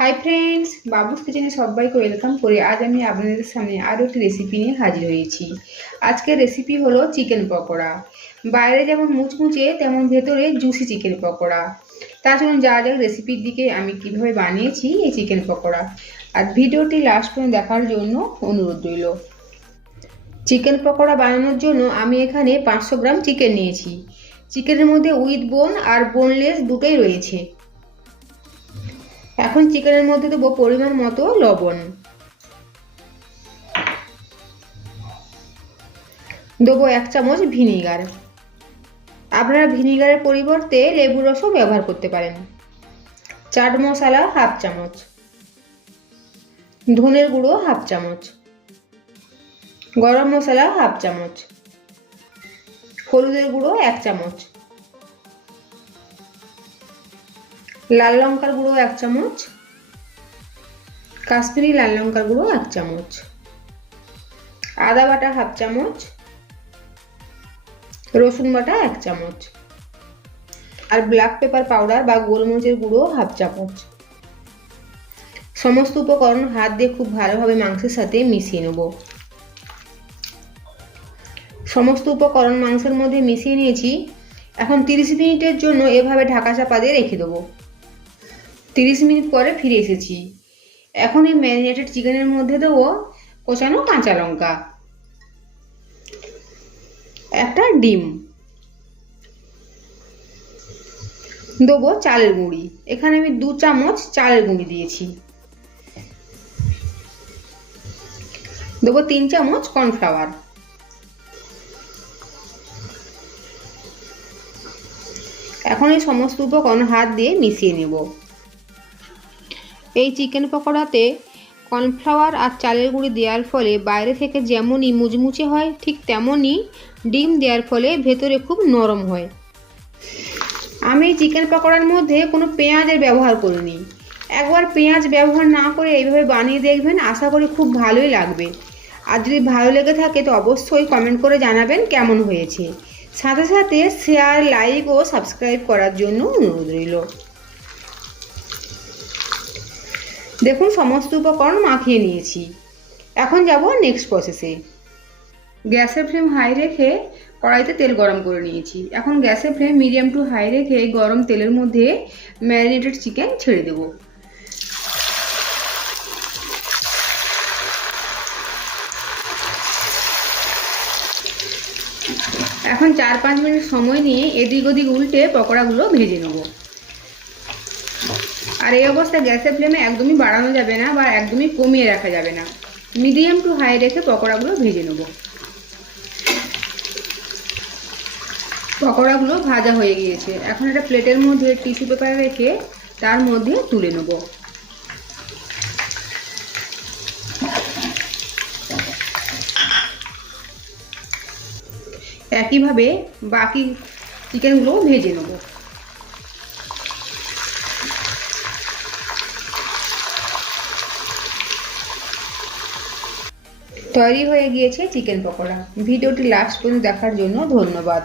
Hi friends বাবুস কিচেনে সবাইকে welcome করে আজ আমি আপনাদের সামনে আরও একটি রেসিপি নিয়ে হাজির হয়েছি। আজকের রেসিপি হলো চিকেন পকোড়া। বাইরে যেমন মুচমুচে, তেমন ভেতরে জুসি চিকেন পকোড়া। তা চলুন যা যাক রেসিপির দিকে আমি কীভাবে বানিয়েছি এই চিকেন পকোড়া। আর ভিডিওটি লাস্ট পর্যন্ত দেখার জন্য অনুরোধ রইল। চিকেন পকোড়া বানানোর জন্য আমি এখানে পাঁচশো গ্রাম চিকেন নিয়েছি। চিকেনের মধ্যে উইথ বোন আর বোনলেস দুটোই রয়েছে। এখন চিকেনের মধ্যে দেবো পরিমাণ মতো লবণ। দেবো এক চামচ ভিনিগার। আপনারা ভিনিগারের পরিবর্তে লেবুর রসও ব্যবহার করতে পারেন। চাট মশলা হাফ চামচ। ধনের গুঁড়ো হাফ চামচ। গরম মশলা হাফ চামচ। হলুদের গুঁড়ো এক চামচ। লাল লঙ্কার গুঁড়ো এক চামচ। কাশ্মীরি লাল লঙ্কার গুঁড়ো এক চামচ। আদা বাটা হাফ চামচ। রসুন বাটা এক চামচ। আর ব্ল্যাক পেপার পাউডার বা গোলমরিচের গুঁড়ো হাফ চামচ। সমস্ত উপকরণ হাত দিয়ে খুব ভালোভাবে মাংসের সাথে মিশিয়ে নেব। সমস্ত উপকরণ মাংসের মধ্যে মিশিয়ে নিয়েছি। এখন তিরিশ মিনিটের জন্য এভাবে ঢাকা চাপা দিয়ে রেখে দেবো। তিরিশ মিনিট পরে ফিরে এসেছি। এখন এই ম্যারিনেটেড চিকেনের মধ্যে দেবো কোচানো কাঁচা লঙ্কা। একটা ডিম। দেবো চালের গুঁড়ি। এখানে আমি দু চামচ চালের গুঁড়ি দিয়েছি। দেবো তিন চামচ কর্নফ্লাওয়ার। এখন এই সমস্ত উপকরণ হাত দিয়ে মিশিয়ে নেব। এই চিকেন পকোড়াতে কর্নফ্লাওয়ার আর চালের গুঁড়ি দেওয়ার ফলে বাইরে থেকে যেমনই মুচমুচে হয়, ঠিক তেমনই ডিম দেওয়ার ফলে ভেতরে খুব নরম হয়। আমি চিকেন পকোড়ার মধ্যে কোনো পেঁয়াজের ব্যবহার করিনি। একবার পেঁয়াজ ব্যবহার না করে এইভাবে বানিয়ে দেখবেন, আশা করি খুব ভালোই লাগবে। আর যদি ভালো লেগে থাকে তো অবশ্যই কমেন্ট করে জানাবেন কেমন হয়েছে। সাথে সাথে শেয়ার, লাইক ও সাবস্ক্রাইব করার জন্য অনুরোধ রইল। দেখুন সমস্ত উপকরণ মাখিয়ে নিয়েছি। এখন যাব নেক্সট প্রসেসে গ্যাসের ফ্লেম হাই রেখে কড়াইতে তেল গরম করে নিয়েছি। এখন গ্যাসের ফ্লেম মিডিয়াম টু হাই রেখে গরম তেলের মধ্যে ম্যারিনেটেড চিকেন ছেড়ে দেব। এখন চার পাঁচ মিনিট সময় নিয়ে এদিক ওদিক উল্টে পকোড়াগুলো ভেজে নেব। আর এই অবস্থায় গ্যাসের ফ্লেমে একদমই বাড়ানো যাবে না বা একদমই কমিয়ে রাখা যাবে না। মিডিয়াম টু হাই রেখে পকোড়াগুলো ভেজে নেব। পকোড়াগুলো ভাজা হয়ে গিয়েছে। এখন একটা প্লেটের মধ্যে টিস্যু পেপার রেখে তার মধ্যে তুলে নেব। একইভাবে বাকি চিকেনগুলোও ভেজে নেব। তৈরি হয়ে গিয়েছে চিকেন পকোড়া। ভিডিওটি লাস্ট পর্যন্ত দেখার জন্য ধন্যবাদ।